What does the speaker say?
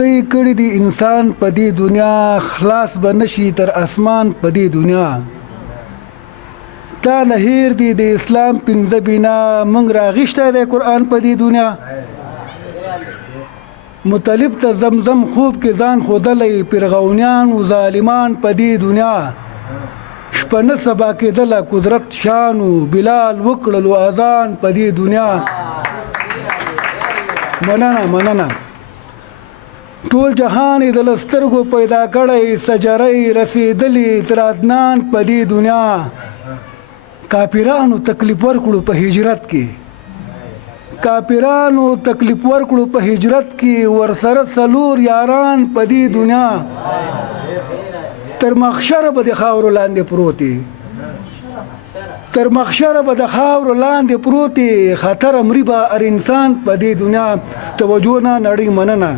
سي کړي دي انسان په دې دنیا خلاص به نشي تر اسمان په دې دنیا تا نه هیر دي د اسلام پنځه بنا موږ راغشته د قرآن په دې دنیا مطلب ته زمزم خوب کې ځان خودلې پرغونیان او ظالمان په دې دنیا شپه نه سبا کېدله قدرت شانو بلال وکړلو اذان په دې دنیا مننه ټول جهان د لسترګو پیدا کړی سجرې رسیدلی تر عدنان په دې دنیا کافرانو تکلیف ورکړو په هجرت کې ورسره څلور یاران په دې دنیا تر مخشر به د خاورو لاندې پروتي خطر امری به هر انسان په دې دنیا توجه نه نړۍ مننه